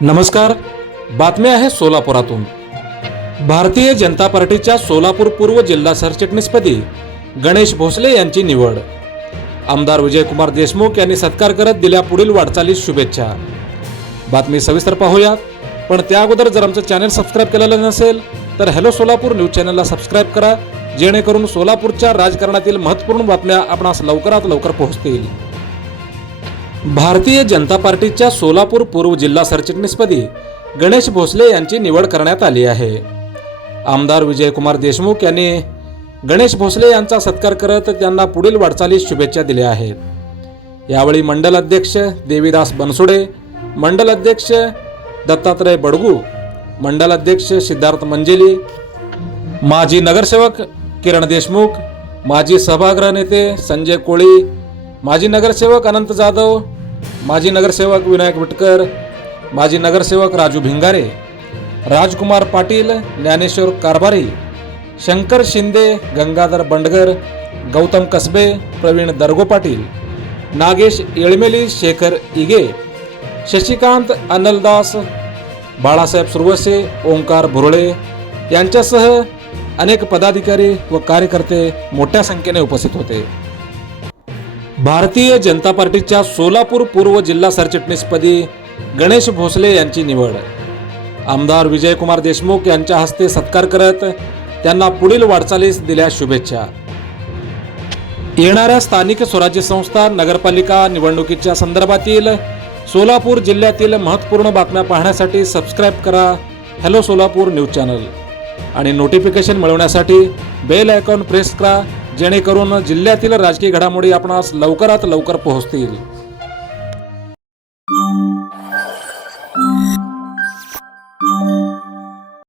नमस्कार. बातमी आहे सोलापुरातून. भारतीय जनता पार्टीच्या सोलापूर पूर्व जिल्हा सरचिटणीसपदी गणेश भोसले यांची निवड. आमदार विजयकुमार देशमुख यांनी सत्कार करत दिल्या पुढील वाटचालीस शुभेच्छा. बातमी सविस्तर पाहूयात. पण त्या अगोदर जर आमचं चॅनल सबस्क्राईब केलेलं नसेल तर हॅलो सोलापूर न्यूज चॅनलला सबस्क्राईब करा जेणेकरून सोलापूरच्या राजकारणातील महत्त्वपूर्ण बातम्या आपणास लवकरात लवकर पोहोचतील. भारतीय जनता पार्टीच्या सोलापूर पूर्व जिल्हा सरचिटणीसपदी गणेश भोसले यांची निवड करण्यात आली आहे. आमदार विजयकुमार देशमुख यांनी गणेश भोसले यांचा सत्कार करत त्यांना पुढील वाटचालीस शुभेच्छा दिल्या आहेत. यावेळी मंडल अध्यक्ष देवीदास बनसुडे मंडल अध्यक्ष दत्तात्रय बडगू मंडल अध्यक्ष सिद्धार्थ मंजेली माजी नगरसेवक किरण देशमुख माजी सभागृह नेते संजय कोळी माजी नगरसेवक अनंत जाधव माजी नगरसेवक विनायक विटकर माजी नगरसेवक राजू भिंगारे राजकुमार पाटील ज्ञानेश्वर कारभारी शंकर शिंदे गंगाधर बंडगर गौतम कसबे प्रवीण दर्गो पाटील नागेश येळमेली शेखर इगे शशिकांत अनलदास बाळासाहेब सुरवसे ओंकार भुरळे यांच्यासह अनेक पदाधिकारी व कार्यकर्ते मोठ्या संख्येने उपस्थित होते. भारतीय जनता पार्टीच्या सोलापूर पूर्व जिल्हा सरचिटणीसपदी गणेश भोसले यांची निवड. आमदार विजयकुमार देशमुख यांच्या हस्ते सत्कार करत त्यांना पुढील वाटचालीस दिल्या शुभेच्छा. येणाऱ्या स्थानिक स्वराज्य संस्था नगरपालिका निवडणुकीच्या संदर्भातील सोलापूर जिल्ह्यातील महत्त्वपूर्ण बातम्या पाहण्यासाठी सबस्क्राईब करा. Hello Solapur news channel. आणि नोटिफिकेशन मिळवण्यासाठी बेल आयकॉन प्रेस करा. जेणेकरून जिल्ह्यातील राजकीय घडामोडी आपणास लवकरात लवकर पोहोचतील.